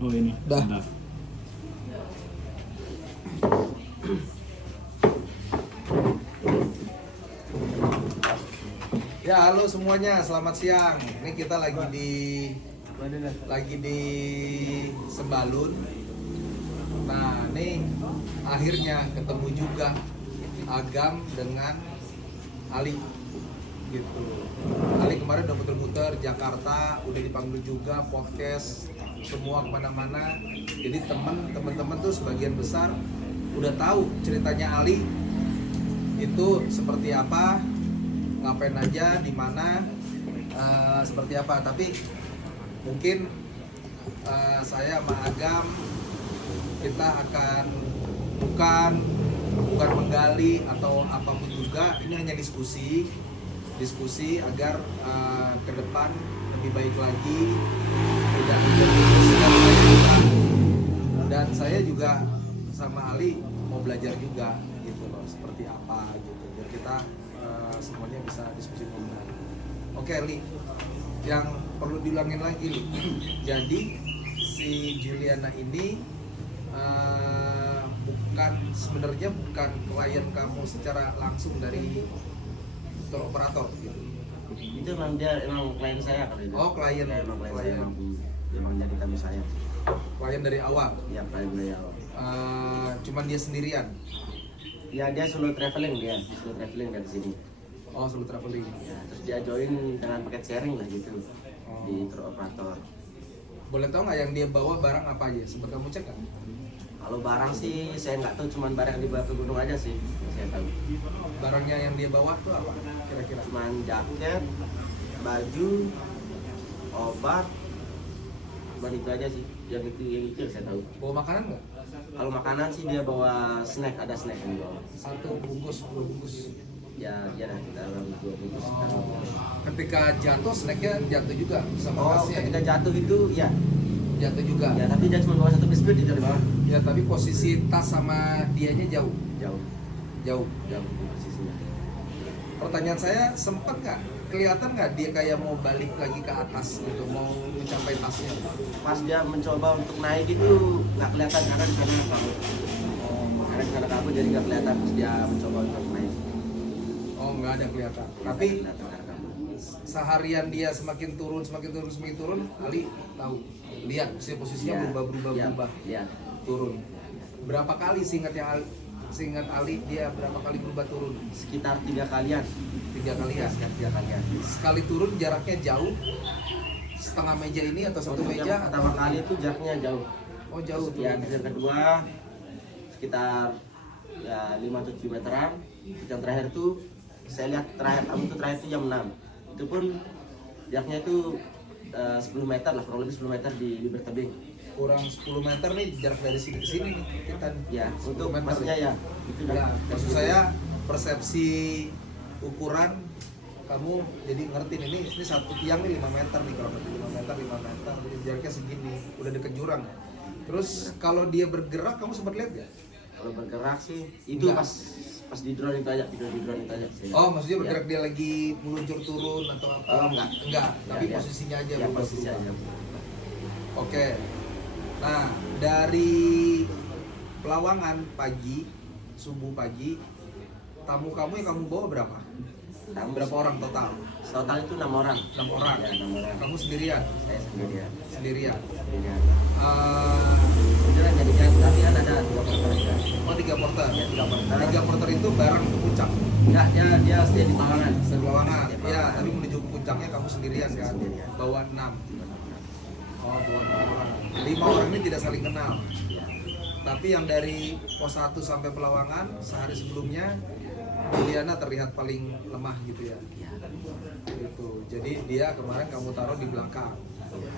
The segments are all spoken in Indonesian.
Oh ini. Dah. Bentar. Ya, halo semuanya, selamat siang. Ini kita lagi di Sembalun. Nah, ini akhirnya ketemu juga Agam dengan Ali gitu. Ali kemarin udah muter-muter Jakarta, udah dipanggil juga podcast semua kemana-mana. Jadi teman-teman tuh sebagian besar udah tahu ceritanya Ali itu seperti apa, ngapain aja, di mana, seperti apa. Tapi mungkin saya sama Agam kita akan bukan menggali atau apapun juga. Ini hanya diskusi agar ke depan lebih baik lagi dan saya juga sama Ali mau belajar juga gitu loh, seperti apa gitu, biar kita semuanya bisa diskusi benar. Oke Li, yang perlu diulangin lagi Li. Jadi si Juliana ini sebenarnya bukan klien kamu secara langsung dari tour operator gitu. Itu emang klien saya kalau itu. Oh, klien. Ya, emang klien saya, Klien. emang jadi kami saya. Klien dari awal. Iya, klien dari awal. Cuman dia sendirian. Ya, dia solo traveling dari sini. Oh, solo traveling. Ya, terus dia join dengan paket sharing lah gitu Oh. di tour operator. Boleh tahu nggak yang dia bawa barang apa aja? Sempat kamu cek kan? Kalau barang sih saya nggak tahu, cuman barang yang dibawa ke gunung aja sih yang saya tahu. Barangnya yang dia bawa tuh apa kira-kira? Cuman jaket, baju, obat, cuman itu aja sih. Yang itu yang saya tahu. Bawa makanan nggak? Kalau makanan sih dia bawa snack, ada snack yang dibawa. Satu bungkus, dua bungkus. Ya, dia ada dalam 2 bungkus. Ketika jatuh, snacknya jatuh juga sama Oh, tasnya. ketika jatuh itu ya, Jatuh juga. ya tapi dia cuma bawa 1 biskuit di bawah. Ya, tapi posisi tas sama dianya jauh. Jauh posisinya. Pertanyaan saya, sempat nggak kelihatan nggak dia kayak mau balik lagi ke atas gitu, mau mencapai tasnya? Pas dia mencoba untuk naik itu nggak kelihatan karena di sana kabut. Karena di sana kabut jadi nggak kelihatan pas dia mencoba untuk naik. Oh, nggak ada kelihatan. Nggak Tapi kelihatan karena kabut. seharian dia semakin turun, Ali tahu, lihat posisinya Ya, berubah, Ya. turun. Berapa kali seingat Ali dia berapa kali berubah turun? Sekitar 3 kalian. 3 kali ya. Sekitar 3 kalian. Sekali turun jaraknya jauh, setengah meja ini atau satu Untuk meja? yang pertama kali itu jaraknya jauh. Oh, jauh tuh. Yang kedua sekitar ya 5-7 meteran. Yang terakhir itu saya lihat terakhir itu jam 6. Itu pun jaraknya itu 10 meter lah, kurang lebih 10 meter di bibir tebing. Kurang 10 meter nih jarak dari sini ke sini nih kita. Ya, 10 untuk meter maksudnya ya. Itu Ya, maksud saya persepsi ukuran kamu jadi ngerti nih, ini satu tiang nih 5 meter nih, kurang lebih 5 meter, jadi jaraknya segini, udah deket jurang. Terus kalau dia bergerak kamu sempat lihat gak? kalau bergerak sih itu Enggak. pas di drone itu aja, sih. Oh, maksudnya Ya. bergerak dia lagi meluncur turun atau apa? Oh, enggak. Tapi Ya. posisinya aja Ya, berubah. posisi aja. Oke. Nah, dari Pelawangan subuh pagi, tamu kamu yang kamu bawa berapa? Tamu Berapa orang total? Total itu 6 orang. 6 orang. Ya, 6 orang. Kamu sendirian? Saya sendirian. Sendirian. Sendirian. Eh, Kebetulan jadi tapi kan ada 2 porter juga. oh, 3 porter. Ya, 3 porter. 3 porter itu bareng ke puncak. Enggak, dia stay di Palawangan. Di Pelawangan. Di Ya, Palawangan. tapi menuju ke puncaknya kamu sendirian kan? Sendirian. Bawa 6. Oh, bawa 6 orang. 5 orang ini tidak saling kenal. Ya. Tapi yang dari pos 1 sampai Pelawangan sehari sebelumnya Juliana terlihat paling lemah gitu ya. Ya. Gitu. Jadi dia kemarin kamu taruh di belakang.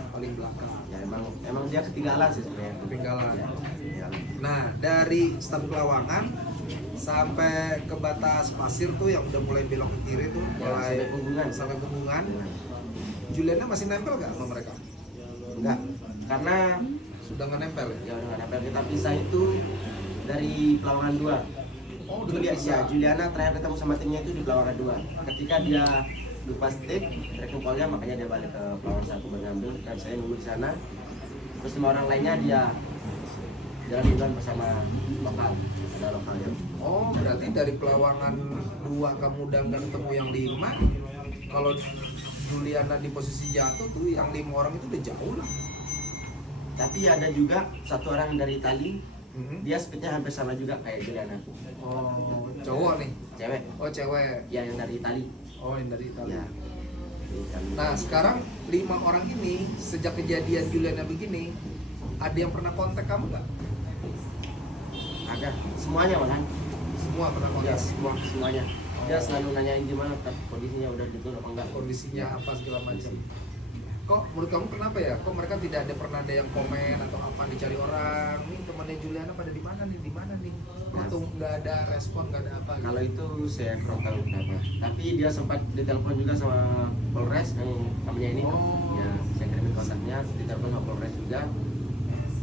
Paling belakang. Ya emang dia ketinggalan sih sebenarnya. Ketinggalan. Ya, ketinggalan. Nah, dari start Pelawangan sampai ke batas pasir tuh yang udah mulai belok ke kiri tuh, Ya, mulai sampai Punggungan. Juliana masih nempel gak sama mereka? Enggak, karena Sudah nggak nempel ya? ya udah nggak nempel. Kita pisah itu dari Pelawangan 2. Oh, udah Julia, dipisah. ya, Juliana terakhir ketemu sama timnya itu di Pelawangan 2. Ketika dia lupa stick, tracking call-nya, makanya dia balik ke Pelawangan 1 mengambil dan saya nunggu di sana. terus 5 orang lainnya dia jalan duluan bersama lokal, ada lokalnya. Oh, berarti dari Pelawangan 2 kamu udah nggak ketemu yang 5. Kalau Juliana di posisi jatuh tuh yang 5 orang itu udah jauh lah. Tapi ada juga 1 orang dari Itali, Mhm. dia speednya hampir sama juga kayak Juliana. Oh, cowok nih. Cewek, Oh, cewek. ya yang dari Itali. Oh, yang dari Italia. Ya. Dari Itali. Nah, sekarang 5 orang ini sejak kejadian Juliana begini, ada yang pernah kontak kamu nggak? Ada semuanya malahan. Semua pernah Ya, kontak. semuanya. Dia selalu nanyain gimana kondisinya udah betul apa enggak. Kondisinya apa segala macam. Kok menurut kamu kenapa ya? Kok mereka tidak ada pernah ada yang komen atau apa dicari orang? Nih temannya Juliana pada di mana nih? Di mana nih? Atau nggak ada respon, nggak ada apa? Kalau itu saya kurang tahu kenapa. Tapi dia sempat ditelepon juga sama Polres yang namanya ini. Oh. Ya, saya kirimin kontaknya, ditelepon sama Polres juga.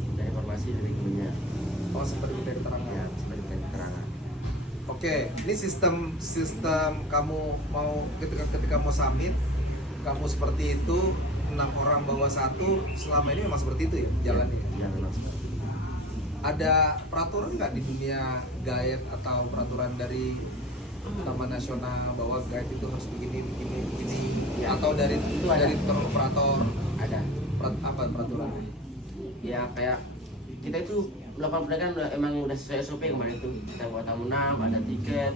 Ada informasi dari gurunya. Oh, sempat diminta keterangan. Ya, sebagai keterangan. Oke, ini sistem kamu mau ketika mau summit, kamu seperti itu 6 orang bawa 1, selama ini memang seperti itu ya jalannya. Ya, memang seperti itu. Ada peraturan nggak di dunia guide atau peraturan dari Taman Nasional bahwa guide itu harus begini Ya. atau dari Itu ada. tour operator Ada. apa peraturannya? Ya kayak kita itu melakukan perdagangan emang udah sesuai SOP kemarin itu. Kita buat tamu 6, ada tiket,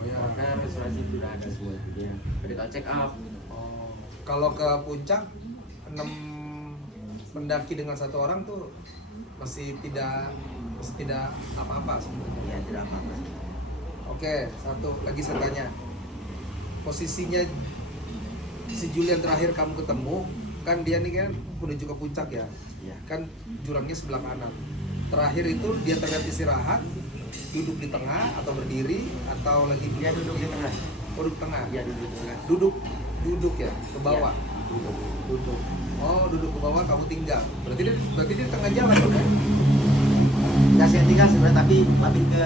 Oh ya. hotel, reservasi sudah ada semua itu ya. Medical check up. Oh. Kalau ke puncak 6 pendaki dengan 1 orang tuh masih tidak apa-apa sebenarnya. Ya tidak apa-apa. Oke, satu lagi saya tanya. Posisinya si Julian terakhir kamu ketemu, kan dia nih kan menuju ke puncak ya. Ya. Kan jurangnya sebelah kanan. Terakhir itu dia terlihat istirahat, duduk di tengah atau berdiri atau lagi Dia duduk di tengah. Oh, duduk tengah. Dia duduk di tengah. Duduk ya, ke bawah. Ya, duduk. Duduk. Oh, duduk ke bawah kamu tinggal. Berarti dia di tengah jalan dong kan? Nggak saya tinggal sebenarnya tapi lebih ke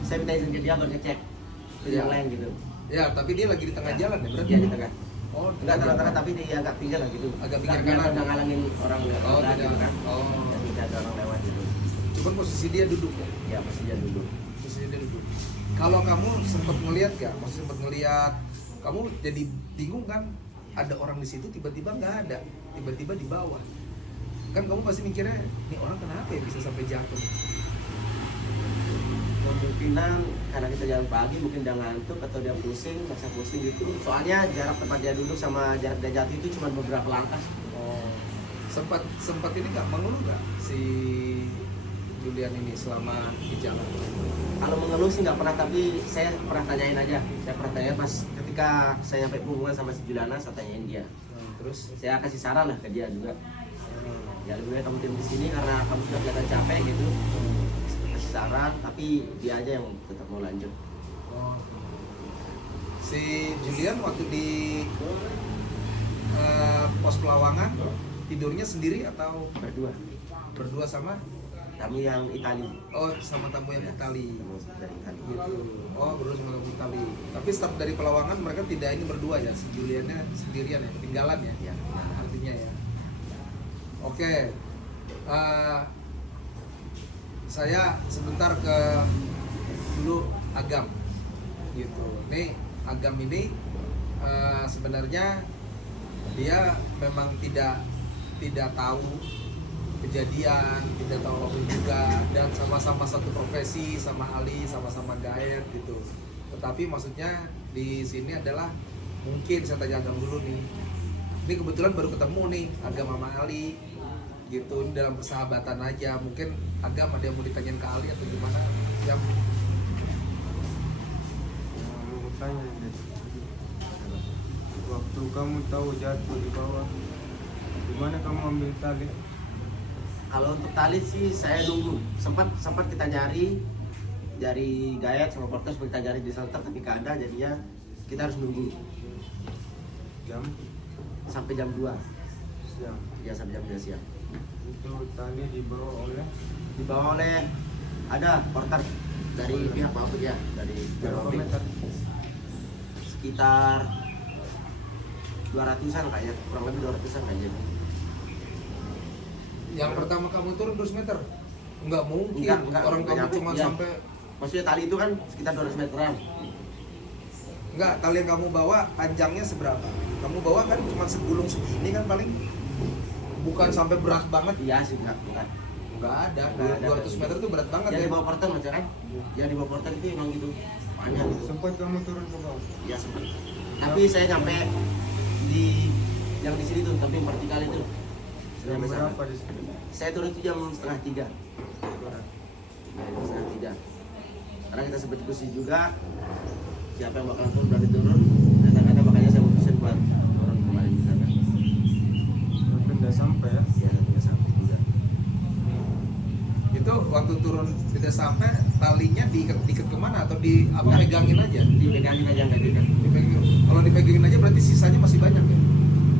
saya minta izin ke dia buat ngecek ke Iya. yang lain gitu. Ya, tapi dia lagi di tengah Ya. jalan ya berarti. Dia di tengah. Oh, Enggak tengah-tengah tapi dia agak pinggir lah gitu. Agak pinggir Nggak, kanan. nggak ngalangin orang Oh, lewat tidak. gitu kan. Oh. Jadi tidak ada orang lewat gitu. Cuman posisi dia duduk ya. Ya pasti dia duduk. Posisi dia duduk. Kalau kamu sempat ngelihat gak? Maksudnya sempat ngelihat, kamu jadi bingung kan? Ada orang di situ tiba-tiba nggak ada, tiba-tiba di bawah. Kan kamu pasti mikirnya, nih orang kenapa ya bisa sampai jatuh? Kemungkinan karena kita jalan pagi mungkin dia ngantuk atau dia pusing, masa pusing gitu. Soalnya jarak tempat dia duduk sama jarak dia jatuh itu cuma beberapa langkah. Oh, sempat ini nggak mengeluh nggak si Julian ini selama di jalan? Kalau mengeluh sih nggak pernah, tapi saya pernah tanyain aja. Saya pernah tanya pas ketika saya sampai hubungan sama si Juliana, saya tanyain dia. Terus? Saya kasih saran lah ke dia juga. Hmm. Ya lebih baik kamu tim di sini karena kamu sudah kelihatan capek gitu. Kasih saran, tapi dia aja yang tetap mau lanjut. Oh. Si Julian waktu di pos Pelawangan tidurnya sendiri atau Berdua. berdua sama? Kami yang Itali. Oh, sama tamu yang Itali. Kamu dari Itali. Gitu. Oh, berdua sama tamu Itali. Tapi start dari Pelawangan mereka tidak ini berdua ya, si Juliannya sendirian ya, ketinggalan ya. Ya. Artinya ya. Oke. Saya sebentar ke dulu Agam gitu. Nih Agam ini sebenarnya dia memang tidak tahu kejadian, tidak tahu apa juga, dan sama-sama satu profesi, sama Ali, sama-sama guide gitu. Tetapi maksudnya di sini adalah mungkin saya tanya Agam dulu nih. Ini kebetulan baru ketemu nih Agam sama Ali gitu, ini dalam persahabatan aja. Mungkin Agam ada yang mau ditanyain ke Ali atau gimana? Yang Mau tanya deh. Waktu kamu tahu jatuh di bawah, di mana kamu ambil tali? Kalau untuk tali sih saya nunggu. Sempat kita nyari dari Gayat sama Porter, kita cari di shelter tapi nggak ada, jadinya kita harus nunggu Jam sampai jam 2 siang. ya, sampai jam 2 siang. Itu tali dibawa Dibawa oleh ada porter dari pihak pabrik ya, dari berapa pabrik. meter? Sekitar 200-an kayaknya, kurang lebih 200-an kayaknya. Yang pertama kamu turun 200 meter? Enggak mungkin. Enggak, Orang enggak kamu nyampe, cuma iya. sampai Maksudnya tali itu kan sekitar 200 meteran. enggak, tali yang kamu bawa panjangnya seberapa? Kamu bawa kan cuma segulung segini kan paling. Bukan sampai berat banget. Iya sih, enggak. Enggak ada. Enggak ada. 200 meter itu berat banget Yang ya. di bawah porter macam kan? Yang di bawah porter itu emang gitu. Panjang gitu. Sempat kamu turun ke bawah? Ya sempat. Tapi saya nyampe di yang di sini tuh, tapi vertikal itu. Jam Sampai sana. berapa di sini? Saya turun itu jam setengah 3. Turun. Ya, jam setengah 3. Karena kita sempat diskusi juga siapa yang bakalan turun berarti turun. Kadang-kadang makanya saya mutusin buat turun kemarin di sana. Tapi nggak sampai ya? Ya nggak sampai juga. Itu waktu turun tidak sampai, talinya diikat kemana atau di apa Enggak. pegangin aja? Dipegangin aja nggak gitu. Dipegangin. Kalau dipegangin aja berarti sisanya masih banyak ya?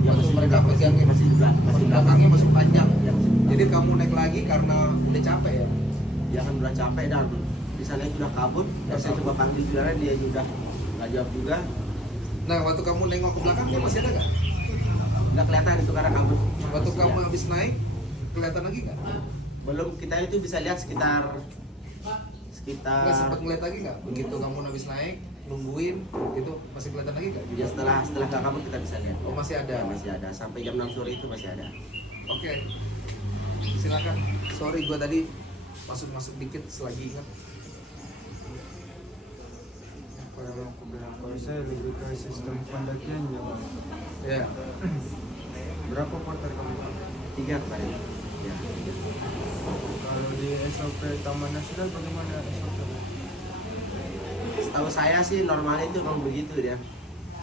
Ya Waktu masih mereka masih pegangin masih di belakang, masih belakangnya masih panjang. Ya, masih. Jadi kamu naik lagi karena udah capek ya? Dia kan udah capek dan di sana itu udah kabut. Dan saya coba panggil juara dia juga nggak jawab juga. Nah waktu kamu nengok ke belakang dia masih ada nggak? Nggak kelihatan itu karena kabut. Waktu Masih kamu ya. habis naik kelihatan lagi nggak? Belum, kita itu bisa lihat sekitar Nggak sempat ngeliat lagi nggak? Begitu kamu habis naik nungguin itu masih kelihatan lagi nggak? ya setelah nggak kabut kita bisa lihat. Oh masih ada. Ya, masih ada sampai jam 6 sore itu masih ada. Oke, silakan. Sorry gua tadi masuk dikit selagi ingat. Apa yang aku bilang? Kalau saya lebih ke sistem pendakiannya, Bang. Ya. Berapa porter kamu? 3 kemarin. Ya. Kalau di SOP Taman Nasional bagaimana SOP? Setahu saya sih normalnya itu memang begitu dia.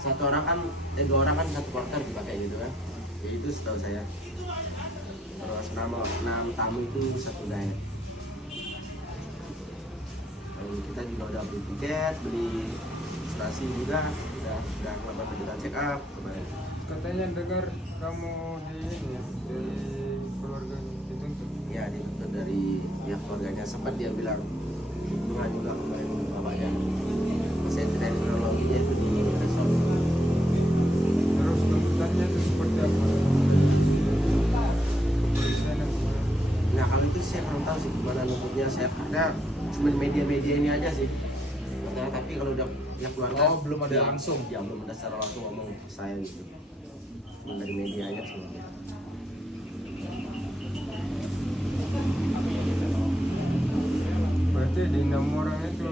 Dua orang kan satu porter dipakai gitu kan. Ya itu setahu saya. Terus 6 tamu itu satu guide. Lalu kita juga udah beli tiket, beli stasi juga, udah melakukan medical check up kemarin. Katanya dengar kamu di ini ya, dari keluarga dituntut. Ya dituntut dari pihak keluarganya, sempat dia bilang bunga juga kemarin bapaknya. Saya tidak neurologinya itu di resort. Terus tuntutannya itu seperti apa? Kepolisian dan sebagainya. Nah kalau itu saya belum tahu sih gimana nuntutnya, saya ada cuma di media-media ini aja sih. Katanya, tapi kalau udah pihak keluarga Oh, belum ada ya, langsung? Ya belum ada secara langsung ngomong ke saya gitu. Cuma dari media aja semuanya. Berarti di 6 orang itu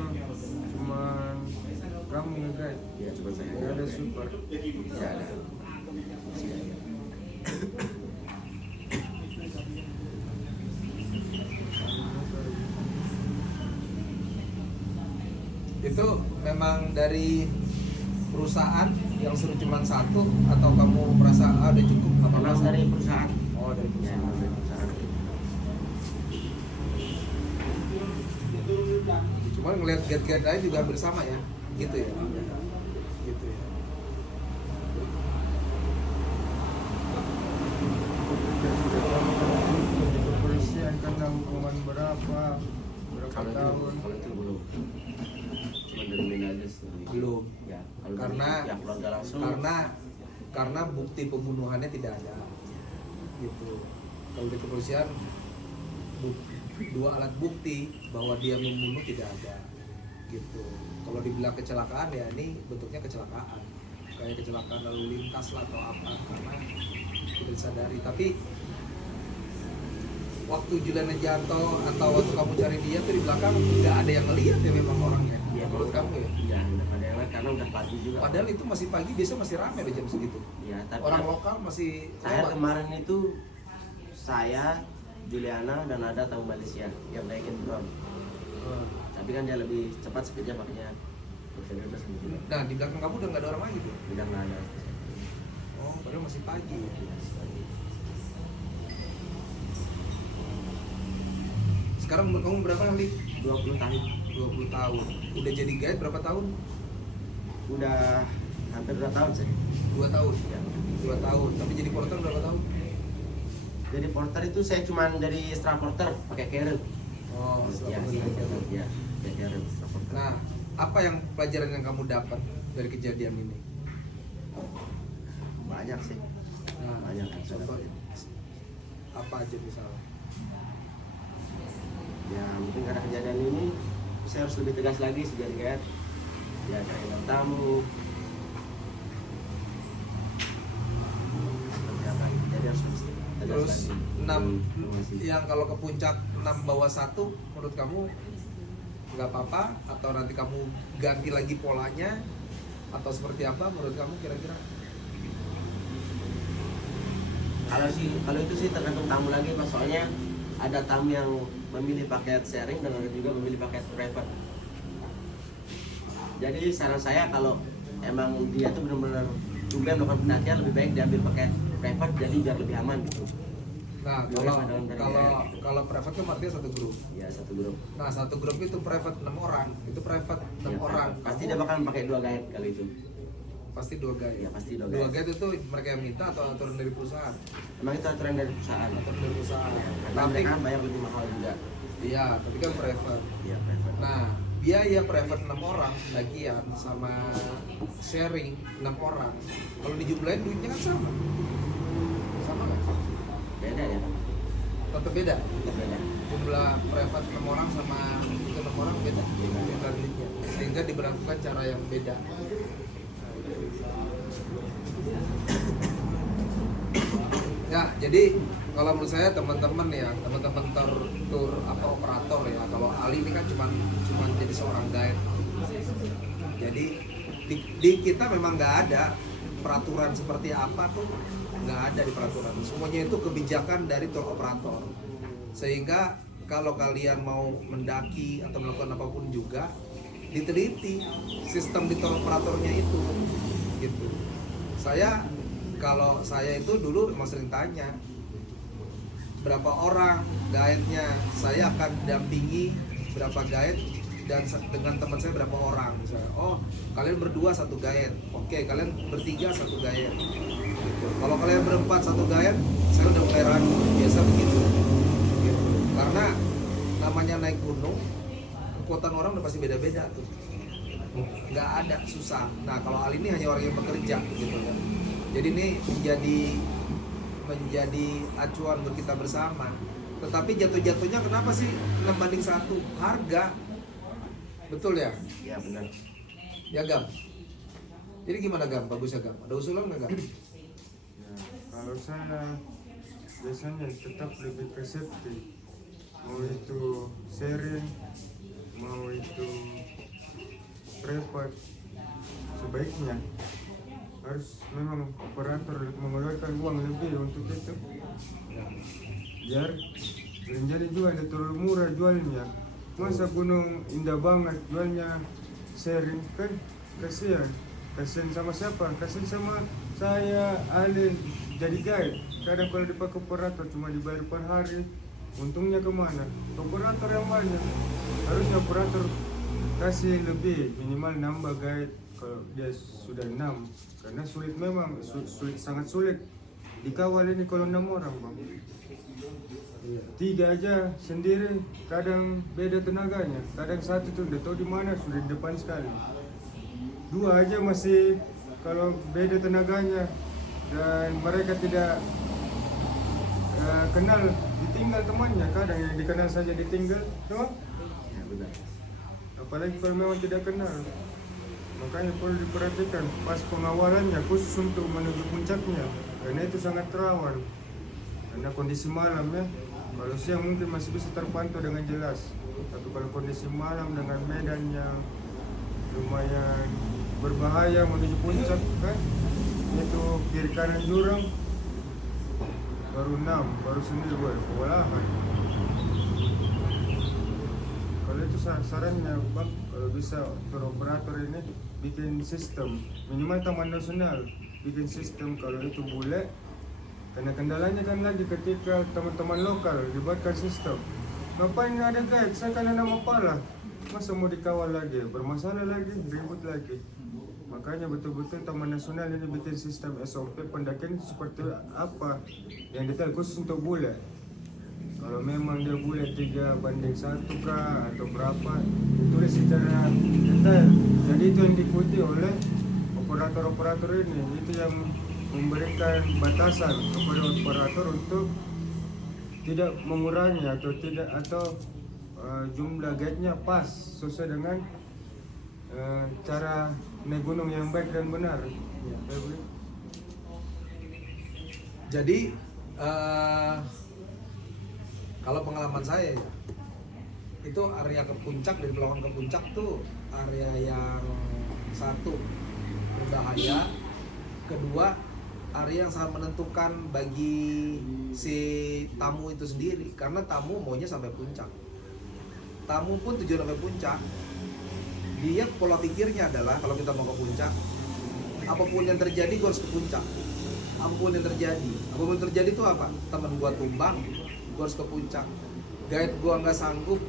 cuma kamu nge-guide, Ya coba saya. nggak ada super. Ya ada. Masih ada. Itu memang dari perusahaan yang suruh cuma satu atau kamu merasa udah cukup? Apa Memang kamu- dari perusahaan. Oh dari Ya perusahaan. memang dari perusahaan. Cuman ngeliat guide-guide lain juga hampir sama ya, gitu ya. Gitu ya. Di kepolisian kena hukuman berapa Kalau tahun? itu belum. Cuma dari media aja sih. Belum. Ya, kalau Karena- dari pihak keluarga langsung. Karena bukti pembunuhannya tidak ada, gitu. Kalau di kepolisian dua alat bukti bahwa dia membunuh tidak ada, gitu. Kalau dibilang kecelakaan ya ini bentuknya kecelakaan, kayak kecelakaan lalu lintas lah atau apa karena tidak disadari. Tapi waktu Juliana jatuh atau waktu kamu cari dia tuh di belakang nggak ada yang ngelihat ya memang orangnya. Ya, Menurut kamu ya? Iya, udah ada yang lain karena udah pagi juga. Padahal itu masih pagi, biasa masih ramai di jam segitu. Ya, tapi Orang lokal masih saya lewat. kemarin itu saya, Juliana dan ada tamu Malaysia yang naikin drone. Tapi kan dia lebih cepat speednya makanya berkendara sendiri. Nah di belakang kamu udah nggak ada orang lagi tuh. Udah nggak ada. Oh, padahal masih pagi. Ya, pagi. Sekarang umur kamu berapa kali? 20 tahun. 20 tahun. Udah jadi guide berapa tahun? Udah hampir 2 tahun sih. 2 tahun. Ya. 2 tahun. Tapi jadi porter berapa tahun? Jadi porter itu saya cuma dari setelah porter pakai carrier. Oh, Ya, selama ya, pakai carrier setelah porter. Nah, apa yang pelajaran yang kamu dapat dari kejadian ini? Banyak sih. Nah, Banyak yang saya contoh dapat. apa aja misalnya? Ya mungkin karena kejadian ini saya harus lebih tegas lagi sebagai guide. Ya kayak tamu. Seperti apa? Jadi harus lebih tegas Terus lagi. 6 yang kalau ke puncak 6 bawah 1 menurut kamu nggak apa-apa, atau nanti kamu ganti lagi polanya, atau seperti apa menurut kamu kira-kira? Kalau itu sih tergantung tamu lagi Pak, soalnya ada tamu yang memilih paket sharing dan ada juga memilih paket private. Jadi saran saya kalau emang dia tuh benar-benar juga melakukan pendakian, lebih baik diambil paket private jadi biar lebih aman gitu. Nah, kalau private kan artinya satu grup. Ya satu grup. Nah, satu grup itu private 6 orang. Itu private 6 Ya, orang. pasti dia bakal pakai 2 guide kali itu. Pasti 2 guide. Ya pasti 2 2 guide. guide itu mereka yang minta atau aturan dari perusahaan? Emang itu aturan dari perusahaan. Aturan dari perusahaan. Karena Tapi mereka kan bayar lebih mahal juga. iya, tapi kan private. Iya private. Nah, biaya private 6 orang bagian sama sharing 6 orang. Kalau dijumlahin duitnya kan sama. Sama nggak? Beda ya. Tetap beda. Tetap beda. Jumlah private 6 orang sama itu 6 orang beda. Beda duitnya. Sehingga diberlakukan cara yang beda. Ya, jadi kalau menurut saya teman-teman ya, teman-teman tour apa operator ya, kalau Ali ini kan cuma jadi seorang guide. Jadi di kita memang nggak ada peraturan seperti apa tuh, nggak ada di peraturan. Semuanya itu kebijakan dari tour operator. Sehingga kalau kalian mau mendaki atau melakukan apapun juga diteliti sistem di tour operatornya itu, gitu. Kalau saya itu dulu emang sering tanya berapa orang guide-nya, saya akan dampingi berapa guide dan dengan teman saya berapa orang misalnya. Oh, kalian berdua 1 guide, oke, kalian bertiga 1 guide gitu. Kalau kalian berempat 1 guide, saya udah mulai ragu, biasa begitu gitu. Karena namanya naik gunung, kekuatan orang udah pasti beda-beda tuh, nggak ada, susah. Nah, kalau Ali ini hanya orang yang bekerja gitu ya. Jadi ini menjadi acuan untuk kita bersama. Tetapi jatuh-jatuhnya kenapa sih 6:1? Harga. Betul ya? Ya benar. Ya Gam. Jadi gimana Gam? Bagusnya Gam? Ada usulan nggak Gam? Ya, kalau saya biasanya tetap lebih ke safety. Mau itu sharing, mau itu private, sebaiknya harus memang operator mengeluarkan uang lebih untuk itu. Biar jadi juga ada terlalu murah jualnya. Masa gunung indah banget jualnya sharing kan, kasihan sama siapa? Kasihan sama saya, Alin jadi guide. Kadang kalau dipakai operator cuma dibayar per hari, untungnya kemana? Operator yang banyak. Harusnya operator kasih lebih, minimal nambah guide kalau dia sudah 6, karena sulit memang, sangat sulit dikawal ini kalau 6 orang bang. 3 aja sendiri kadang beda tenaganya, kadang 1 tuh udah tahu di mana, sudah di depan sekali. 2 aja masih kalau beda tenaganya dan mereka tidak kenal, ditinggal temannya, kadang yang dikenal saja ditinggal, no? Ya benar. Apalagi kalau memang tidak kenal. Makanya perlu diperhatikan pas pengawalannya khusus untuk menuju puncaknya, karena itu sangat rawan karena kondisi malam ya. Kalau siang mungkin masih bisa terpantau dengan jelas, tapi kalau kondisi malam dengan medan yang lumayan berbahaya menuju puncak kan, itu kiri kanan jurang, baru 6, baru sendiri gue kewalahan. Kalau itu sarannya bang, kalau bisa tour operator ini bikin sistem, minimal Taman Nasional bikin sistem kalau itu boleh. Karena kendalanya kan lagi ketika teman-teman lokal dibuatkan sistem, ngapain ada guide, saya kan ada nama pala, masa mau dikawal lagi, bermasalah lagi, ribut lagi. Makanya betul-betul Taman Nasional ini bikin sistem SOP pendakian seperti apa yang detail khusus untuk bule. Kalau memang dia boleh 3:1 kah atau berapa, ditulis secara detail. Jadi itu yang diikuti oleh operator-operator ini. Itu yang memberikan batasan kepada operator untuk tidak mengurangi atau tidak atau jumlah guide-nya pas sesuai dengan cara naik gunung yang baik dan benar. Ya. Kayak begitu. Jadi kalau pengalaman saya ya, itu area ke puncak, dari Pelawan ke puncak tuh area yang satu berbahaya, kedua area yang sangat menentukan bagi si tamu itu sendiri, karena tamu maunya sampai puncak. Tamu pun tujuan sampai puncak, dia pola pikirnya adalah kalau kita mau ke puncak, apapun yang terjadi gue harus ke puncak. Apapun yang terjadi itu apa? Temen gua tumbang, gua harus ke puncak. Guide gua nggak sanggup,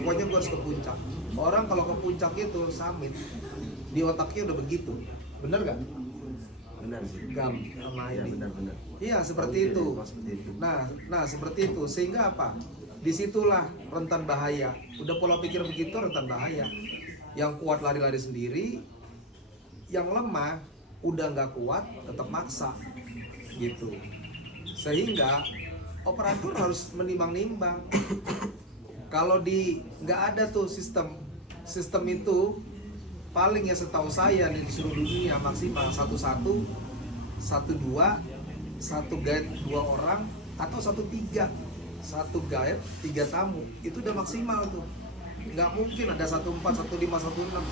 pokoknya gua harus ke puncak. Orang kalau ke puncak itu summit, di otaknya udah begitu, bener gak? Benar sih. Sama Ya, ini. benar. Iya seperti Mungkin itu. seperti itu. Nah seperti itu, sehingga apa? Disitulah rentan bahaya. Udah pola pikir begitu, rentan bahaya. Yang kuat lari-lari sendiri, yang lemah udah nggak kuat tetap maksa gitu, sehingga operator harus menimbang-nimbang. Kalau di nggak ada tuh sistem itu, paling ya setahu saya nih di seluruh dunia maksimal 1-1, 1-2, 1 guide 2 orang, atau 1-3, 1 guide 3 tamu, itu udah maksimal tuh. Nggak mungkin ada 1-4, 1-5, 1-6.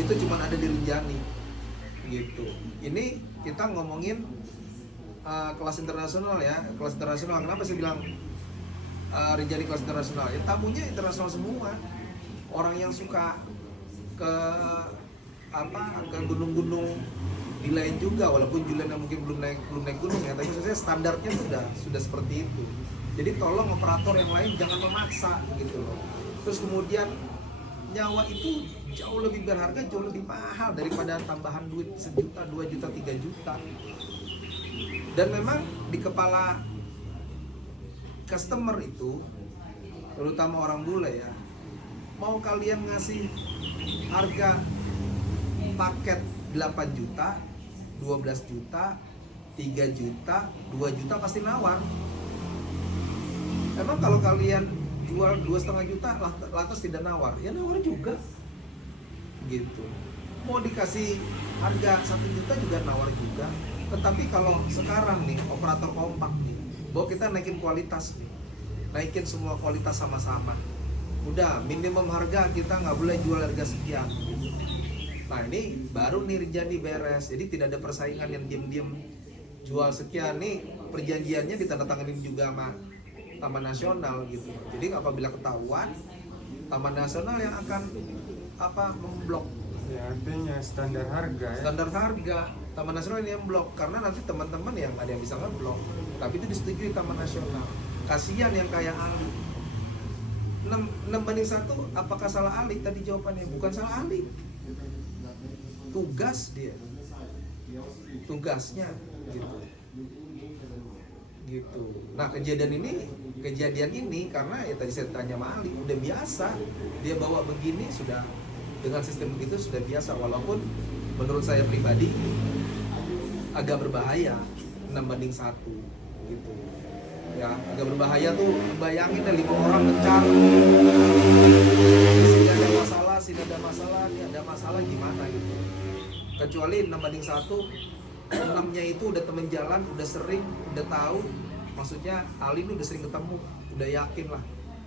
Itu cuma ada di Rinjani gitu. Ini kita ngomongin kelas internasional ya, kelas internasional. Kenapa sih bilang Rinjani kelas internasional? Ya tamunya internasional semua. Orang yang suka ke ke gunung-gunung di lain juga, walaupun Julian mungkin belum naik gunung ya, tapi maksudnya standarnya sudah seperti itu. Jadi tolong operator yang lain jangan memaksa gitu loh. Terus kemudian nyawa itu jauh lebih berharga, jauh lebih mahal daripada tambahan duit 1 juta, 2 juta, 3 juta. Dan memang di kepala customer itu, terutama orang bule ya, mau kalian ngasih harga paket 8 juta, 12 juta, 3 juta, 2 juta pasti nawar. Emang kalau kalian jual 2,5 juta lantas tidak nawar? Ya nawar juga gitu. Mau dikasih harga 1 juta juga nawar juga. Tetapi kalau sekarang nih operator kompak nih, bahwa kita naikin kualitas nih, naikin semua kualitas sama-sama, udah minimum harga kita nggak boleh jual harga sekian. Nah ini baru nih Rinjani beres. Jadi tidak ada persaingan yang diem-diem jual sekian. Nih perjanjiannya ditandatanganin juga sama Taman Nasional gitu. Jadi apabila ketahuan, Taman Nasional yang akan memblok. Ya, artinya standar harga ya. Standar harga Taman Nasional ini yang blok, karena nanti teman-teman yang ada yang bisa ngeblok, tapi itu disetujui Taman Nasional. Kasihan yang kayak Ali. 6-1, apakah salah Ali? Tadi jawabannya bukan salah Ali. Tugas dia. Tugasnya gitu. Nah, kejadian ini karena ya tadi saya tanya sama Ali, udah biasa. Dia bawa begini sudah, dengan sistem begitu sudah biasa, walaupun menurut saya pribadi agak berbahaya 6-1 gitu. Ya, agak berbahaya tuh, bayangin deh 5 orang ngecar. Sini ada masalah, ini ada masalah gimana gitu. Kecuali 6-1, 6-nya itu udah temen jalan, udah sering, udah tahu. Maksudnya Ali ini udah sering ketemu, udah yakin lah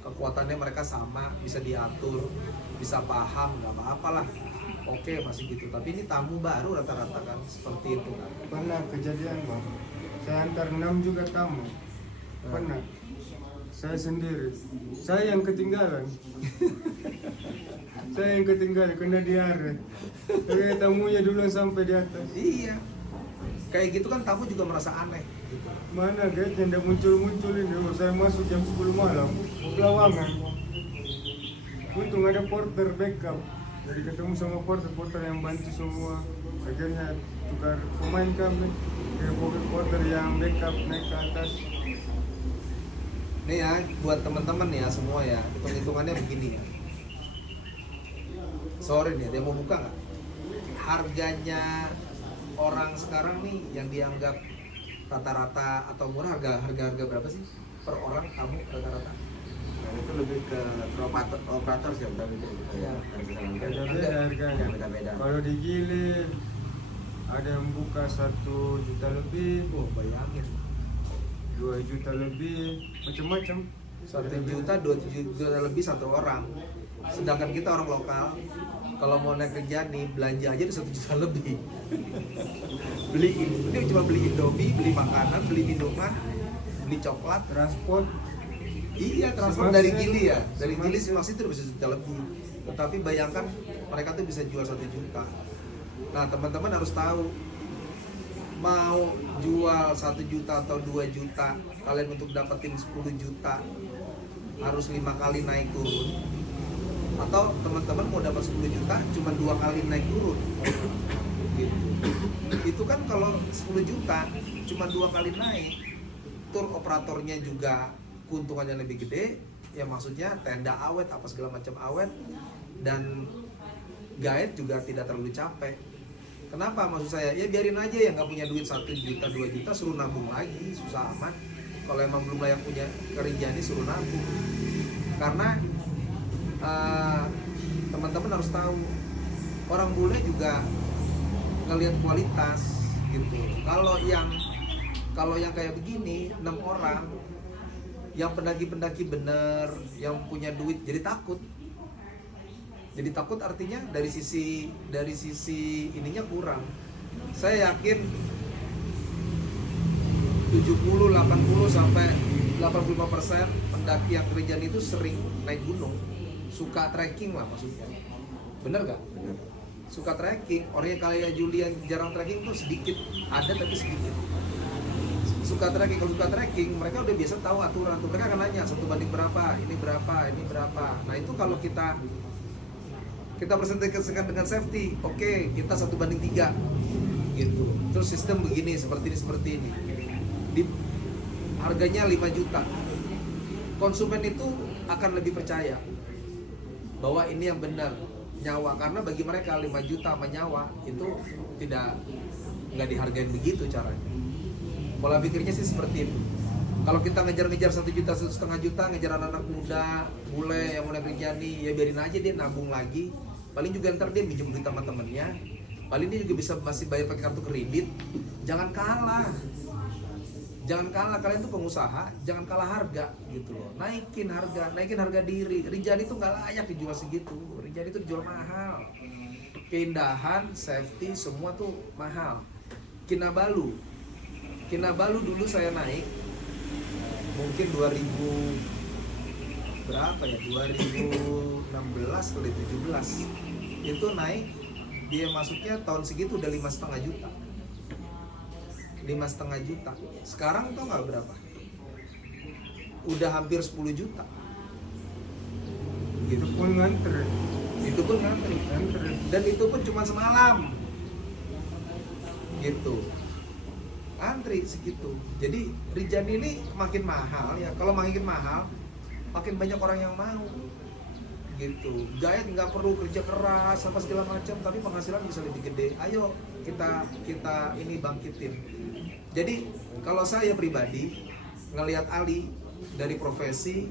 kekuatannya mereka sama, bisa diatur, bisa paham, nggak apa-apa lah. Oke, masih gitu. Tapi ini tamu baru rata-rata kan seperti itu kan. Pernah kejadian bang, saya antar 6 juga tamu. Pernah, saya sendiri, saya yang ketinggalan. Saya yang ketinggalan kena diare. Tapi tamunya duluan sampai di atas. Iya, kayak gitu kan tamu juga merasa aneh gitu. Mana guys yang udah muncul ini. Saya masuk jam 10 malam Pelawangan. Untung ada porter backup, jadi ketemu sama porter yang bantu semua. Akhirnya tukar pemain kami ke porter yang backup naik ke atas. Nih ya, buat teman-teman ya semua ya, hitung-hitungannya begini ya. Sorry nih, dia mau buka nggak? Harganya orang sekarang nih yang dianggap rata-rata atau murah harga berapa sih per orang kamu rata-rata? Nah, itu lebih ke operator sih tapi itu Ya. Beda-beda harganya. Beda-beda. Kalau di Gili ada yang buka 1 juta lebih, Oh, bayangin 2 juta lebih, macam-macam. 1 juta 2 juta lebih satu orang. Sedangkan kita orang lokal kalau mau naik kerja nih belanja aja udah 1 juta lebih. Ini cuma beli Indomie, beli makanan, beli minuman, beli coklat. Transport Iya, transport dari Gili ya. Dari Gili Simaksi itu udah bisa 1 juta lebih. Tetapi bayangkan mereka tuh bisa jual 1 juta. Nah, teman-teman harus tahu, mau jual 1 juta atau 2 juta, kalian untuk dapetin 10 juta harus 5 kali naik turun. Atau teman-teman mau dapat 10 juta cuma 2 kali naik turun. Gitu. Itu kan kalau 10 juta cuma 2 kali naik, tur operatornya juga keuntungannya lebih gede, ya maksudnya tenda awet apa segala macam awet, dan guide juga tidak terlalu capek. Kenapa maksud saya? Ya biarin aja yang nggak punya duit 1 juta 2 juta suruh nabung lagi, susah amat. Kalau emang belum layak punya Rinjani suruh nabung. Karena teman-teman harus tahu, orang bule juga ngelihat kualitas gitu. Kalau yang kayak begini 6 orang yang pendaki-pendaki bener, yang punya duit jadi takut. Jadi takut artinya dari sisi ininya kurang. Saya yakin 70, 80 sampai 85% pendaki yang Rinjani itu sering naik gunung, suka trekking lah maksudnya. Bener gak? Bener. Suka trekking. Orang yang kayak Julian jarang trekking tuh sedikit, ada tapi sedikit. Suka trekking, kalau suka trekking mereka udah biasa tahu aturan tuh. Mereka akan nanya 1 banding berapa, ini berapa, ini berapa. Nah itu kalau kita presentasikan dengan safety, oke, kita 1 banding 3 gitu. Terus sistem begini, seperti ini. Harganya 5 juta. Konsumen itu akan lebih percaya bahwa ini yang benar, nyawa. Karena bagi mereka 5 juta sama nyawa itu nggak dihargain begitu caranya. Pola pikirnya sih seperti itu. Kalau kita ngejar-ngejar 1 juta, 1,5 juta, ngejar anak-anak muda, bule yang mau naik Rinjani, ya biarin aja dia nabung lagi. Paling juga ntar dia minjem duit sama temennya. Paling dia juga bisa masih bayar pakai kartu kredit. Jangan kalah. Kalian tuh pengusaha, jangan kalah harga gitu loh. Naikin harga diri. Rinjani tuh nggak layak dijual segitu. Rinjani tuh dijual mahal. Keindahan, safety, semua tuh mahal. Kinabalu dulu saya naik mungkin 2016 kali 17 itu naik, dia masuknya tahun segitu udah 5,5 juta. 5,5 juta. Sekarang tau nggak berapa? Udah hampir 10 juta. itu pun ngantri. Dan itu pun cuma semalam. Gitu. Antri segitu. Jadi Rinjani ini makin mahal ya. Kalau makin mahal, makin banyak orang yang mau. Gitu. Guide nggak perlu kerja keras apa segala macam, tapi penghasilan bisa lebih gede. Ayo kita ini bangkitin. Jadi kalau saya pribadi ngelihat Ali dari profesi,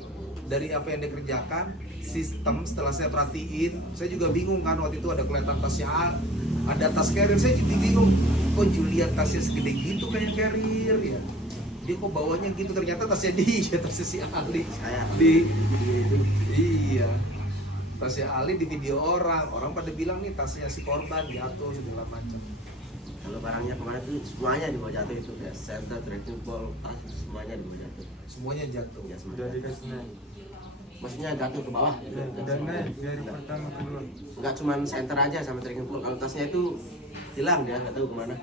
dari apa yang dikerjakan, sistem setelah saya perhatiin, saya juga bingung kan waktu itu ada kelihatan tasnya, ada tas carrier, saya jadi bingung. Kok Julian tasnya segede gitu kayak carrier ya? Dia kok bawanya gitu, ternyata tasnya dia, tasnya si Ali. Saya Iya. Tasnya Ali di video orang pada bilang nih tasnya si korban jatuh segala macam. kalau barangnya kemarin itu semuanya dibawa jatuh itu ya, center, trekking pole, tas semuanya dibawa jatuh. Semuanya jatuh. Ya, Udah semuanya. dikasih naik. Maksudnya jatuh ke bawah. Gitu. Udah naik dari pertama kedua. Enggak cuma center aja sama trekking pole. Kalau tasnya itu hilang dia, nggak tahu kemana.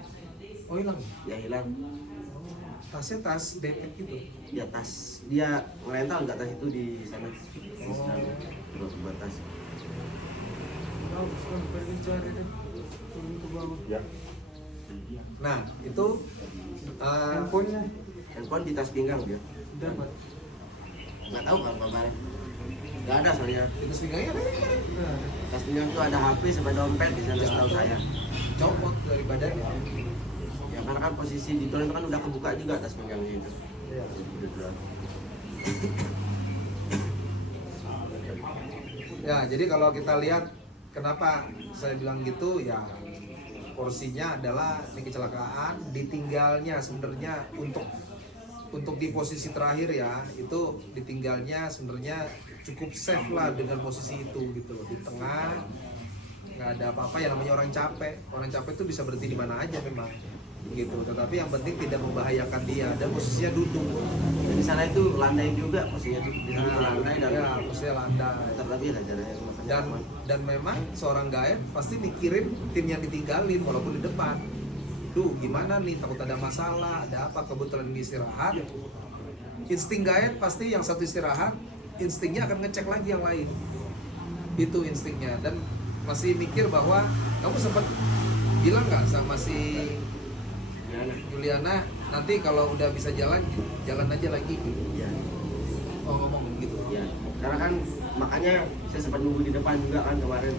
Oh hilang. Ya hilang. Tasnya tas depek gitu. Ya tas dia ngerental nggak tas itu di sana. Di sana. Buat tas. Bagus kan, pergi cari deh. Turun ke bawah. Ya. Nah itu Handphonenya Handphone di tas pinggang dia. dapat. Nggak tahu kabarnya. Nggak ada soalnya. itu pinggangnya apa? Udah ada. Tas pinggang itu ada HP sama dompet di sana setahu saya. Copot dari badannya. Ya karena kan posisi di drone itu kan udah kebuka juga atas pinggangnya itu. Iya. Di drone. Ya, jadi kalau kita lihat kenapa saya bilang gitu ya, porsinya adalah ini kecelakaan, ditinggalnya sebenarnya untuk di posisi terakhir ya, itu ditinggalnya sebenarnya cukup safe lah dengan posisi itu gitu loh, di tengah nggak ada apa-apa. Ya namanya orang capek itu bisa berhenti di mana aja memang gitu, tetapi yang penting tidak membahayakan dia, dan posisinya duduk. Dan di sana itu landai juga posisinya itu, di sana itu landai dan ya posisinya landai. terlebih lah jaraknya Dan memang seorang gaet pasti mikirin tim yang ditinggalin walaupun di depan. Duh gimana nih, takut ada masalah, ada apa, kebetulan ini istirahat. Insting gaet pasti yang satu istirahat, instingnya akan ngecek lagi yang lain. Itu instingnya, dan masih mikir bahwa kamu sempat bilang nggak sama si Juliana, nanti kalau udah bisa jalan aja lagi. Iya. Oh ngomong gitu. Iya. Karena kan makanya saya sempat nunggu di depan juga kan kemarin.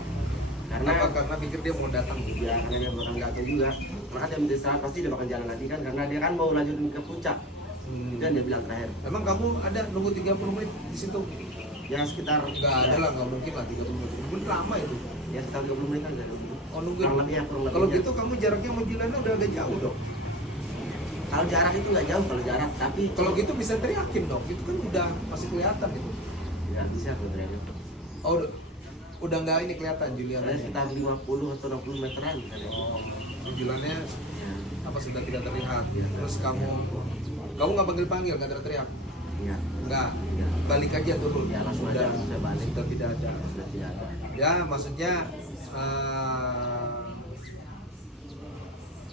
Karena pikir dia mau datang. Ya karena dia bakal datang juga. Maka dia minta istirahat, pasti dia bakal jalan lagi kan, karena dia kan mau lanjutin ke puncak. Itu yang dia bilang terakhir. Emang kamu ada nunggu 30 menit di situ? Ya sekitar Nggak ada lah, nggak mungkin lah 30 menit. Mungkin lama itu. ya sekitar 30 menit kan ada. Oh nunggu. Kurang lebih ya, kurang Kalau lebihnya. gitu kamu jaraknya sama Juliana udah agak jauh dong. Kalau jarak itu nggak jauh kalau jarak, tapi Kalau gitu bisa teriakin dong. Itu kan udah masih kelihatan gitu. ya bisa kalau teriaknya. Oh udah nggak ini kelihatan Juliana. Karena sekitar 50 atau 60 meteran kan ya. Oh, Juliana Ya. apa sudah tidak terlihat. Ya. Terus kamu nggak panggil, nggak teriak. Iya. Nggak. Ya. Balik aja turun. Ya, langsung aja, langsung saya balik. Sudah tidak ada. Sudah tidak ada. Ya maksudnya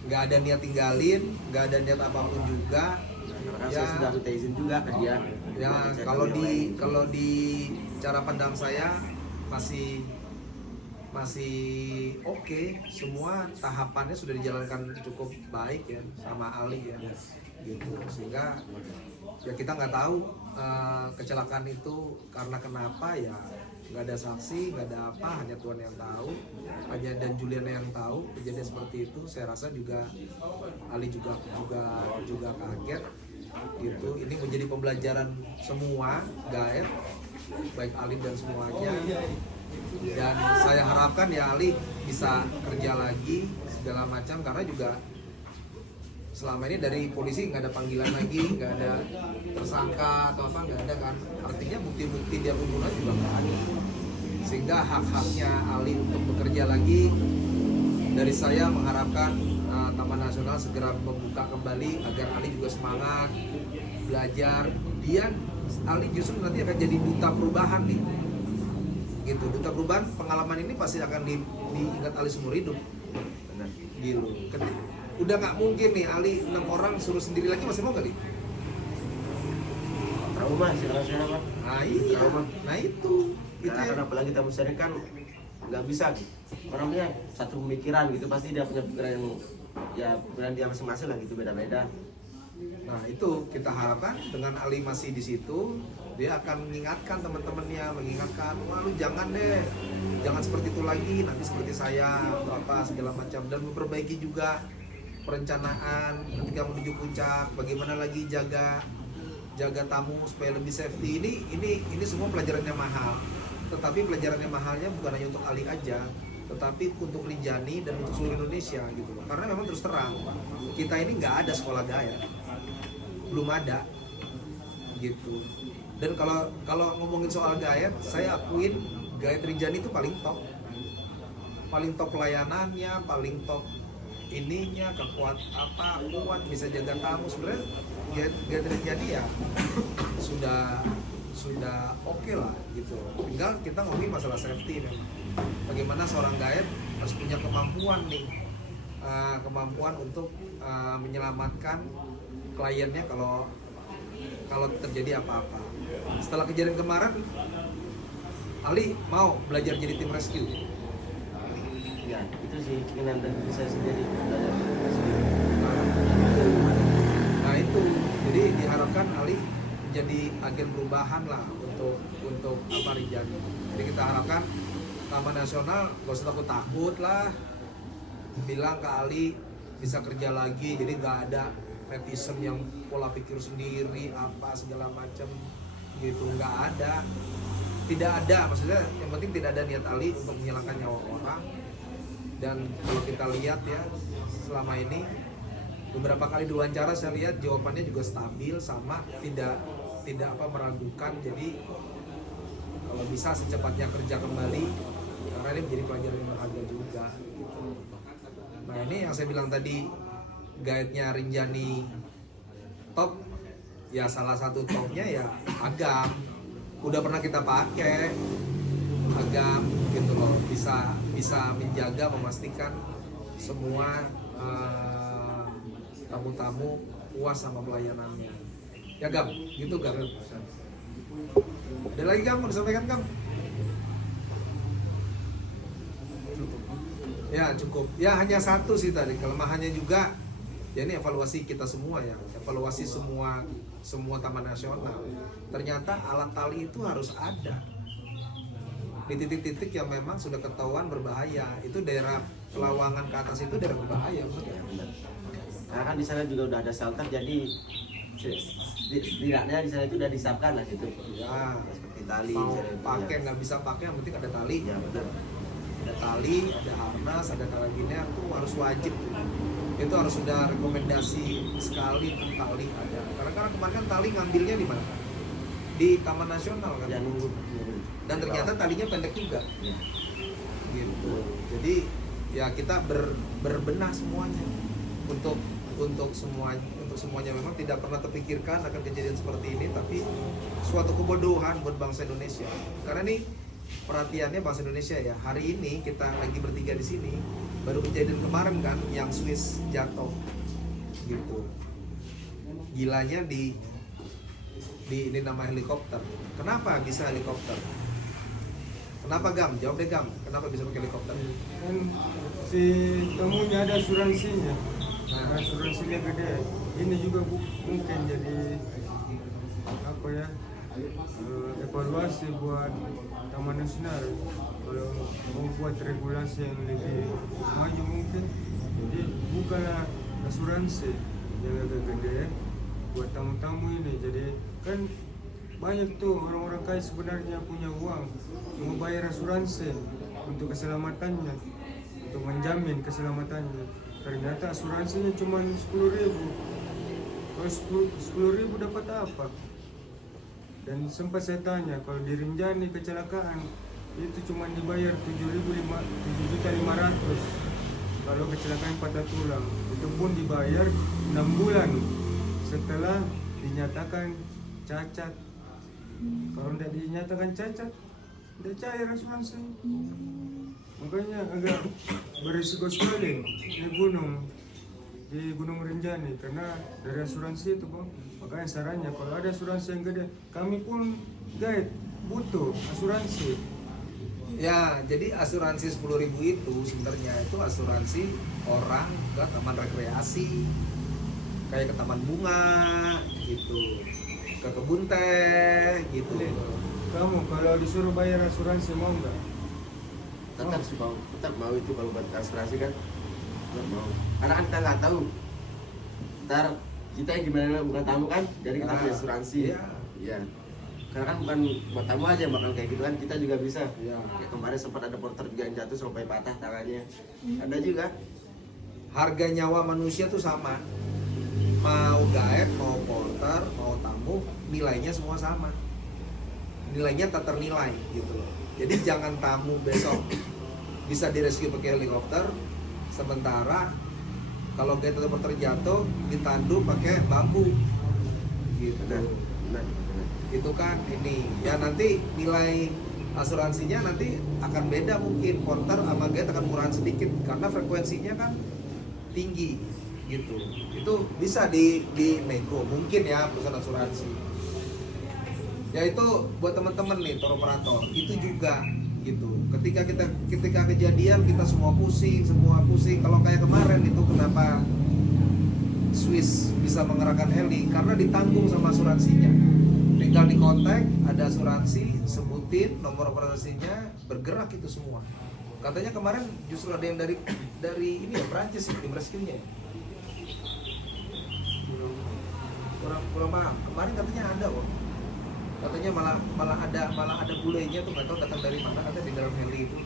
nggak ada niat tinggalin, nggak ada niat apapun juga. Karena Ya. saya sudah minta izin juga ke dia. Ya Saya kalau yang di lain. kalau di cara pandang saya masih oke, semua tahapannya sudah dijalankan cukup baik ya sama Ali ya, gitu, sehingga ya kita nggak tahu kecelakaan itu karena kenapa ya, nggak ada saksi, nggak ada apa, hanya Tuhan yang tahu, hanya dan Juliana yang tahu kejadian seperti itu. Saya rasa juga Ali juga kaget gitu. Ini menjadi pembelajaran semua gaet, baik Ali dan semuanya, dan saya harapkan ya Ali bisa kerja lagi segala macam, karena juga selama ini dari polisi nggak ada panggilan lagi, nggak ada tersangka atau apa, nggak ada kan, artinya bukti-bukti dia pembunuhan juga nggak ada, sehingga hak-haknya Ali untuk bekerja lagi. Dari saya mengharapkan Taman Nasional segera membuka kembali agar Ali juga semangat belajar. Ali justru nanti akan jadi duta perubahan nih, gitu. Duta perubahan, pengalaman ini pasti akan diingat Ali seumur hidup, gitu. Udah nggak mungkin nih Ali 6 orang suruh sendiri lagi, masih mau nggak nih? Trauma sih kalau saya mah. Nah iya, Trauma. nah itu Karena ya. kan apalagi tamu sering kan nggak bisa orangnya satu pemikiran gitu, pasti dia punya pikiran yang ya pikiran dia masing-masing lah gitu, beda-beda. Nah itu kita harapkan dengan Ali masih di situ, dia akan mengingatkan teman-temannya, mengingatkan, wah lu jangan deh, jangan seperti itu lagi, nanti seperti saya atau apa segala macam, dan memperbaiki juga perencanaan ketika menuju puncak, bagaimana lagi jaga tamu supaya lebih safety. Ini semua pelajarannya mahal, tetapi pelajarannya mahalnya bukan hanya untuk Ali aja, tetapi untuk Rinjani dan untuk seluruh Indonesia gitu loh. Karena memang terus terang kita ini nggak ada sekolah gaet, belum ada gitu. Dan kalau ngomongin soal gaet, saya akuin gaet Rinjani itu paling top pelayanannya, paling top ininya, kuat bisa jaga tamu. Sebenarnya gaet Rinjani ya sudah oke lah gitu. Tinggal kita ngomongin masalah safety memang. Bagaimana seorang gaet harus punya kemampuan nih, kemampuan untuk menyelamatkan kliennya kalau terjadi apa-apa. Setelah kejadian kemarin, Ali mau belajar jadi tim rescue. Ya itu sih keinginan dari saya sendiri, belajar rescue. Nah itu, jadi diharapkan Ali jadi agen perubahan lah untuk apa Rinjani. Jadi kita harapkan Taman Nasional gak usah takut lah, bilang ke Ali bisa kerja lagi, jadi nggak ada netizen yang pola pikir sendiri apa segala macam gitu, nggak ada, tidak ada, maksudnya yang penting tidak ada niat Ali untuk menghilangkan nyawa orang. Dan kalau kita lihat ya selama ini beberapa kali diwawancara saya lihat jawabannya juga stabil, sama tidak meragukan. Jadi kalau bisa secepatnya kerja kembali, karena ini menjadi pelajaran yang berharga juga gitu. Nah ini yang saya bilang tadi, guide-nya Rinjani top, ya salah satu topnya ya Agam, udah pernah kita pakai Agam gitu loh, bisa menjaga, memastikan semua tamu-tamu puas sama pelayanannya ya Gam, gitu Gam. Ada lagi Gam mau disampaikan Gam? Ya cukup, ya hanya satu sih tadi kelemahannya juga ya, ini evaluasi kita semua ya, evaluasi semua taman nasional. Ternyata alat tali itu harus ada di titik-titik yang memang sudah ketahuan berbahaya. Itu daerah Pelawangan ke atas itu daerah berbahaya, betul ya? Karena kan di sana juga udah ada shelter, jadi setidaknya di sana itu udah disiapkan lah gitu. Ya, Seperti tali. mau misalnya itu, pakai ya. nggak bisa pakai, yang penting ada tali. Ya benar. Ada tali, ada harnas, ada karabiner, itu harus wajib. Itu harus sudah rekomendasi sekali untuk tali ada. Karena kemarin kan tali ngambilnya di mana? Di Taman Nasional kan. Ya nunggu. Dan ternyata talinya pendek juga. Ya. Gitu. Jadi ya kita berbenah semuanya untuk semuanya memang tidak pernah terpikirkan akan kejadian seperti ini, tapi suatu kebodohan buat bangsa Indonesia. Karena ini perhatiannya bangsa Indonesia ya. Hari ini kita lagi bertiga di sini, baru kejadian kemarin kan yang Swiss jatuh gitu. Gilanya di ini nama helikopter. Kenapa bisa helikopter? Kenapa Gam? Jawab deh Gam. Kenapa bisa pakai helikopter? Kan si tamunya ada asuransinya. Nah, asuransinya gede. Ini juga mungkin jadi apa ya? Evaluasi buat Taman Nasional. Kalau mau buat regulasi yang lebih maju mungkin. Jadi bukanlah asuransi yang agak gede buat tamu-tamu ini. Jadi kan banyak tuh orang-orang kaya sebenarnya punya uang mau bayar asuransi untuk keselamatannya, untuk menjamin keselamatannya. Ternyata asuransinya cuma 10.000. Kalau 10.000 dapat apa? Dan sempat saya tanya, kalau di Rinjani kecelakaan itu cuma dibayar 7.500. Kalau kecelakaan patah tulang itu pun dibayar 6 bulan setelah dinyatakan cacat. Kalau tidak dinyatakan cacat, tidak cair asuransi. Makanya agak berisiko sekali di Gunung Rinjani karena dari asuransi itu Bang. Makanya sarannya kalau ada asuransi yang gede, kami pun guide butuh asuransi. Ya, jadi asuransi 10.000 itu sebenarnya itu asuransi orang ke taman rekreasi, kayak ke taman bunga gitu, ke kebun teh gitu. Kamu kalau disuruh bayar asuransi mau nggak? Tetap mau itu kalau buat asuransi kan. Tetap mau. Karena kan kita nggak tahu. Ntar kita yang gimana bukan tamu kan, jadi kita punya asuransi. Iya. Iya. Karena kan bukan buat tamu aja yang bakal kayak gitu kan, kita juga bisa. Iya. Kayak kemarin sempat ada porter juga yang jatuh sampai patah tangannya. Ada juga. Harga nyawa manusia tuh sama. Mau guide, mau porter, mau tamu, nilainya semua sama. Nilainya tak ternilai gitu loh. Jadi jangan tamu besok bisa direscue pakai helikopter, sementara kalau guide atau porter jatuh ditandu pakai bambu gitu. Benar. Itu kan ini ya, nanti nilai asuransinya nanti akan beda, mungkin porter sama guide akan murahan sedikit karena frekuensinya kan tinggi gitu. Itu bisa di nego mungkin ya perusahaan asuransi. Ya itu buat teman-teman nih tour operator, itu juga gitu. Ketika kejadian kita semua pusing. Kalau kayak kemarin itu kenapa Swiss bisa mengerahkan heli, karena ditanggung sama asuransinya. Tinggal di kontak, ada asuransi, sebutin nomor operasinya, bergerak itu semua. Katanya kemarin justru ada yang dari ini ya, Prancis ya, tim rescue-nya ya. pulang malam. Kemarin katanya ada kok. Katanya malah ada bulenya tuh nggak tahu datang dari mana, katanya di dalam heli itu.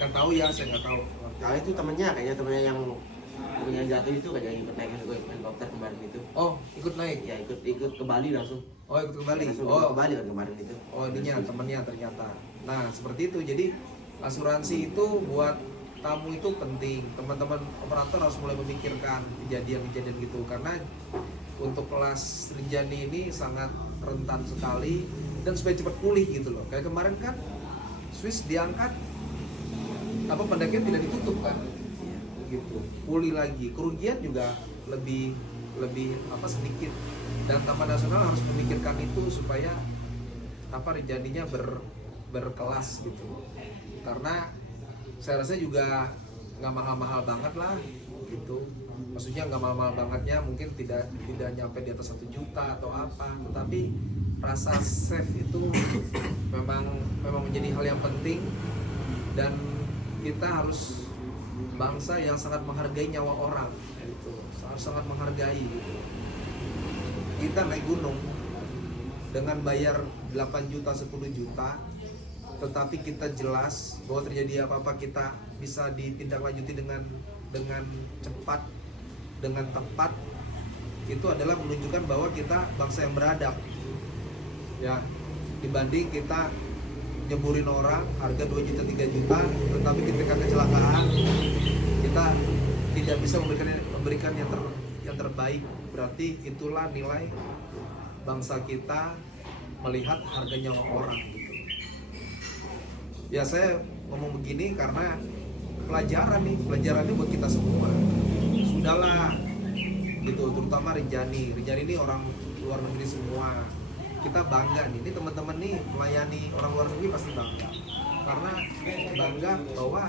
Nggak tahu ya, saya nggak tahu. Kalau itu temennya yang jatuh itu kayaknya ikut naik helikopter kemarin itu. Oh, ikut naik. Ya ikut ke Bali langsung. Oh, ikut ke Bali. Langsung Oh, ke Bali kan kemarin itu. oh ininya temennya ternyata. Nah seperti itu. Jadi asuransi itu buat tamu itu penting. Teman-teman operator harus mulai memikirkan kejadian-kejadian gitu, karena untuk kelas Rinjani ini sangat rentan sekali dan supaya cepat pulih gitu loh. Kayak kemarin kan Swiss diangkat, apa pendakian tidak ditutup kan, gitu. Pulih lagi, kerugian juga lebih apa sedikit. Dan Taman Nasional harus memikirkan itu supaya apa Rinjaninya berkelas gitu. Karena saya rasa juga nggak mahal-mahal banget lah gitu. Maksudnya nggak mahal-mahal bangetnya, mungkin tidak nyampe di atas 1 juta atau apa, tetapi rasa safe itu memang menjadi hal yang penting, dan kita harus bangsa yang sangat menghargai nyawa orang gitu, harus sangat menghargai gitu. Kita naik gunung dengan bayar 8 juta 10 juta, tetapi kita jelas bahwa terjadi apa-apa kita bisa ditindaklanjuti dengan cepat, dengan tepat. Itu adalah menunjukkan bahwa kita bangsa yang beradab ya, dibanding kita nyeburin orang harga 2 juta 3 juta, tetapi ketika kecelakaan kita tidak bisa memberikan yang terbaik. Berarti itulah nilai bangsa kita melihat harga nyawa orang gitu. Ya saya ngomong begini karena pelajaran nih buat kita semua. Sudahlah gitu, terutama Rinjani ini orang luar negeri semua. Kita bangga nih, ini teman-teman nih melayani orang luar negeri pasti bangga. Karena bangga bahwa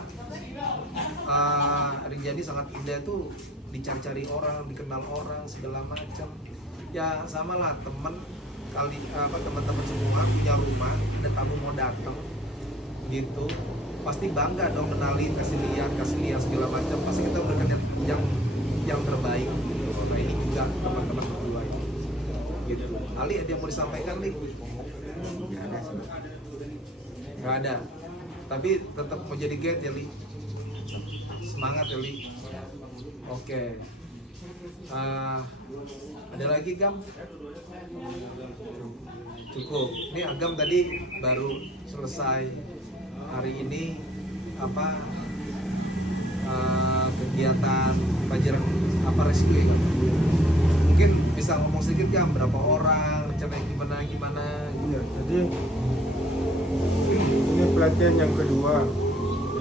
Rinjani sangat indah tuh, dicari-cari orang, dikenal orang segala macam. Ya sama lah teman-teman semua punya rumah, ada tamu mau datang gitu, pasti bangga dong kenalin, kasih lihat segala macam. Pasti kita berikan yang terbaik gitu. Nah ini juga teman-teman berdua ini gitu. Ali ada yang mau disampaikan nih? Nggak ada. Tapi tetap mau jadi guide ya Li. Semangat ya Li. Oke. Ada lagi Gam? Cukup. Ini Agam tadi baru selesai hari ini kegiatan pelajaran rescue ya Gam? Mungkin bisa ngomong sedikit Gam, berapa orang, rencananya gimana? Iya, jadi ini pelatihan yang kedua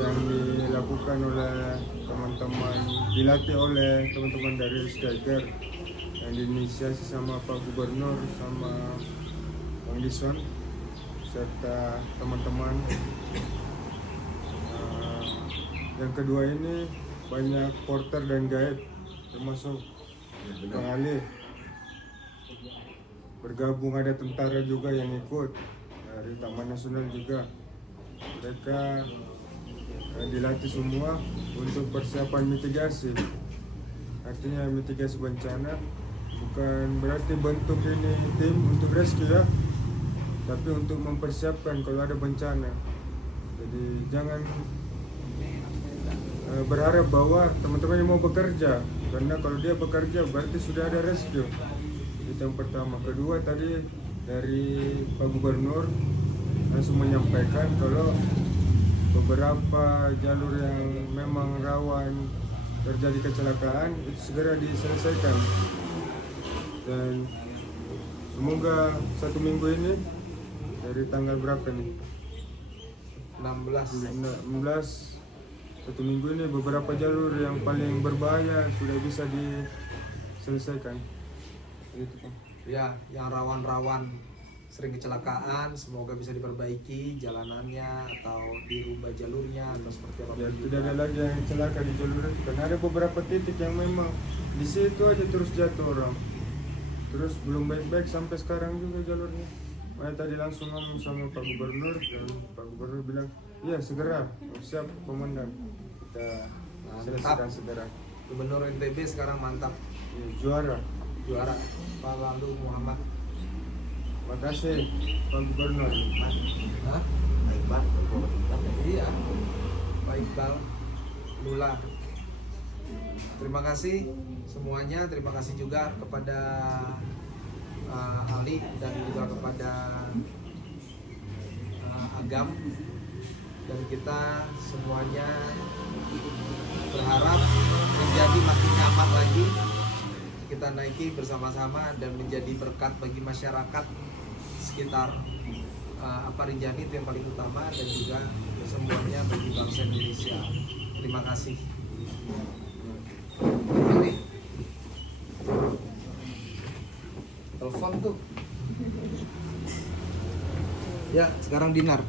yang dilakukan oleh teman-teman, dilatih oleh teman-teman dari Rizkiger, yang diinisiasi sama Pak Gubernur sama Bang Dison serta teman-teman. Yang kedua ini banyak porter dan guide, termasuk Bang Ali. Bergabung ada tentara juga yang ikut dari Taman Nasional juga. Mereka dilatih semua untuk persiapan mitigasi. Artinya mitigasi bencana bukan berarti bentuk ini tim untuk rescue ya, tapi untuk mempersiapkan kalau ada bencana. Jadi jangan berharap bahwa teman-teman yang mau bekerja, karena kalau dia bekerja berarti sudah ada rescue. Itu yang pertama. Kedua tadi dari Pak Gubernur langsung menyampaikan kalau beberapa jalur yang memang rawan terjadi kecelakaan itu segera diselesaikan, dan semoga 1 minggu ini dari tanggal berapa nih? 16 1 minggu ini beberapa jalur yang paling berbahaya sudah bisa diselesaikan. Gitu kan. Ya, yang rawan-rawan sering kecelakaan semoga bisa diperbaiki jalanannya atau dirubah jalurnya atau seperti apa. Ya, tidak ada lagi yang celaka di jalur itu. Karena ada beberapa titik yang memang di situ aja terus jatuh orang. Terus belum baik-baik sampai sekarang juga jalurnya. Makanya tadi langsung ngomong sama Pak Gubernur, dan Pak Gubernur bilang, iya segera, siap komandan, kita selesaikan segera. Gubernur NTB sekarang mantap. Ya, juara. juara. Pak Lalu Muhammad. Terima kasih Pak Gubernur. Hah? Baik banget. Iya, Pak Iqbal Lula. Terima kasih semuanya. Terima kasih juga kepada Ali dan juga kepada Agam. Dan kita semuanya berharap menjadi makin nyaman lagi. Kita naiki bersama-sama dan menjadi berkat bagi masyarakat sekitar Rinjani, itu yang paling utama, dan juga semuanya bagi bangsa Indonesia. Terima kasih. Ini telepon tuh. Ya, sekarang dinar.